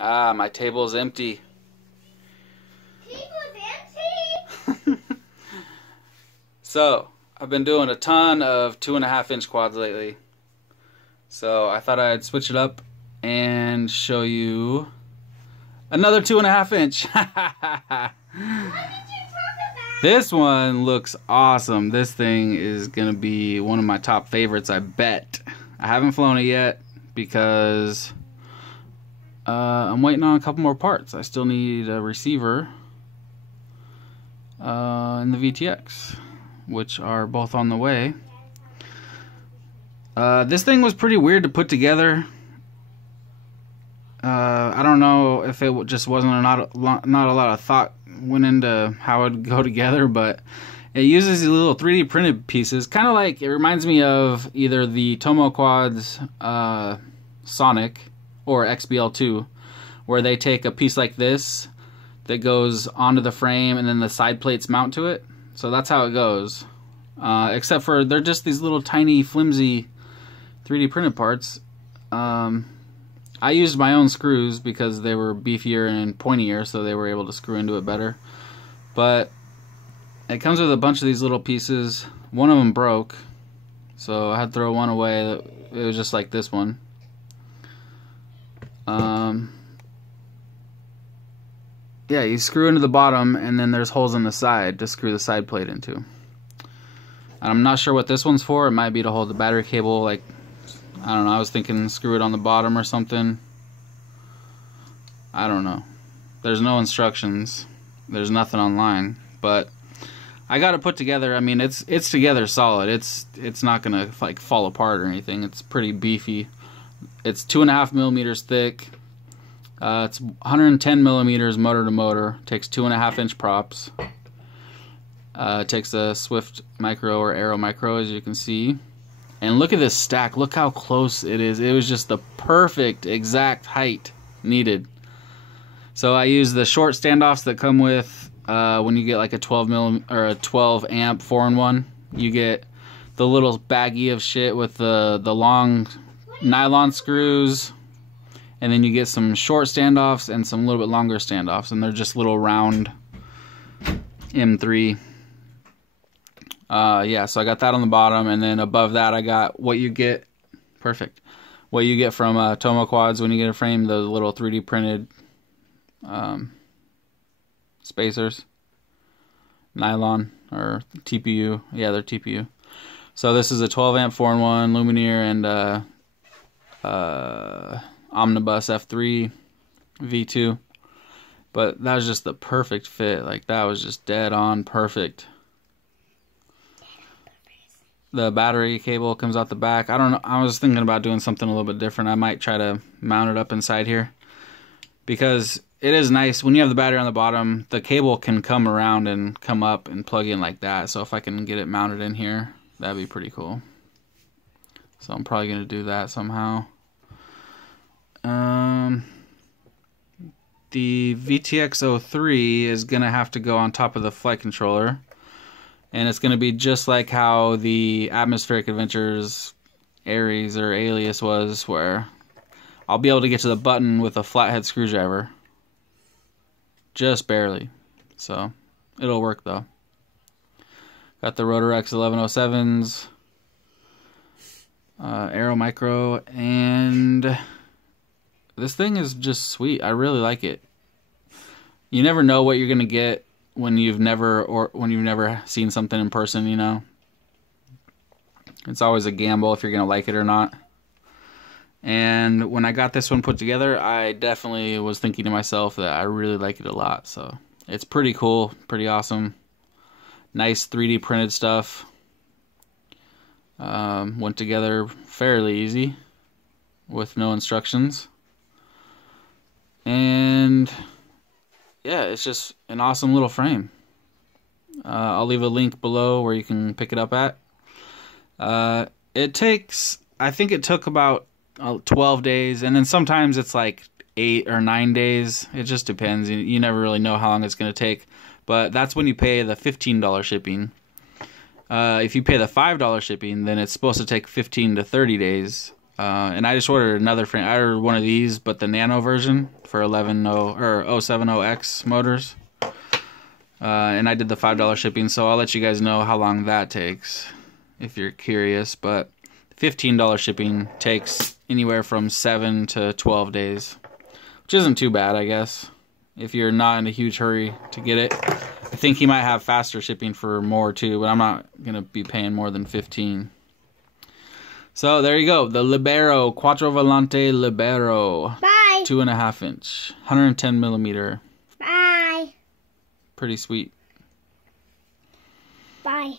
Ah, my table's empty. Table's empty? So, I've been doing a ton of 2.5-inch quads lately. So, I thought I'd switch it up and show you another 2.5-inch. What did you talk about? This one looks awesome. This thing is going to be one of my top favorites, I bet. I haven't flown it yet because I'm waiting on a couple more parts. I still need a receiver and the VTX, which are both on the way. This thing was pretty weird to put together. I don't know if it just wasn't not a lot of thought went into how it would go together, but it uses these little 3D printed pieces, kind of like, it reminds me of either the Tomo Quad's Sonic or XBL2, where they take a piece like this that goes onto the frame and then the side plates mount to it. So that's how it goes. Except for they're just these little tiny flimsy 3D printed parts. I used my own screws because they were beefier and pointier, so they were able to screw into it better. But it comes with a bunch of these little pieces. One of them broke, so I had to throw one away. It was just like this one. Yeah, you screw into the bottom, and then there's holes in the side to screw the side plate into. And I'm not sure what this one's for. It might be to hold the battery cable, like, I don't know, I was thinking screw it on the bottom or something. I don't know. There's no instructions. There's nothing online. But I got it put together. I mean, it's together solid. It's not gonna like fall apart or anything. It's pretty beefy. It's 2.5 millimeters thick. It's 110 millimeters motor to motor. Takes 2.5-inch props. It takes a Swift Micro or Aero Micro, as you can see. And look at this stack. Look how close it is. It was just the perfect, exact height needed. So I use the short standoffs that come with when you get like a 12 amp 4-in-1. You get the little baggie of shit with the long nylon screws, and then you get some short standoffs and some little bit longer standoffs, and they're just little round M3. Yeah, so I got that on the bottom, and then above that I got what you get, perfect, what you get from Tomo Quads when you get a frame, the little 3D printed spacers, nylon, or TPU, yeah, they're TPU. So this is a 12 amp 4-in-1 Lumineer and Omnibus F3 V2, but that was just the perfect fit. Like, that was just dead on perfect. The battery cable comes out the back. I don't know, I was thinking about doing something a little bit different. I might try to mount it up inside here, because it is nice when you have the battery on the bottom, the cable can come around and come up and plug in like that. So if I can get it mounted in here, that'd be pretty cool. So I'm probably going to do that somehow. The VTX03 is going to have to go on top of the flight controller. And it's going to be just like how the Atmospheric Adventures Ares or Alias was, where I'll be able to get to the button with a flathead screwdriver. Just barely. So, it'll work though. Got the Rotorex 1107s, Aero Micro, and this thing is just sweet. I really like it. You never know what you're going to get when you've never seen something in person, you know. It's always a gamble if you're gonna like it or not. And when I got this one put together, I definitely was thinking to myself that I really like it a lot. So it's pretty cool, pretty awesome. Nice 3D printed stuff. Went together fairly easy with no instructions. And yeah, it's just an awesome little frame. I'll leave a link below where you can pick it up at. It takes, I think it took about 12 days, and then sometimes it's like 8 or 9 days. It just depends. You never really know how long it's going to take. But that's when you pay the $15 shipping. If you pay the $5 shipping, then it's supposed to take 15 to 30 days. And I just ordered another frame. I ordered one of these, but the nano version for 070X motors. And I did the $5 shipping, so I'll let you guys know how long that takes if you're curious. But $15 shipping takes anywhere from 7 to 12 days, which isn't too bad, I guess, if you're not in a huge hurry to get it. I think he might have faster shipping for more too, but I'm not going to be paying more than 15. So there you go, the Libero, Quattrovolante Libero. Bye. 2.5 inch, 110 millimeter. Bye. Pretty sweet. Bye.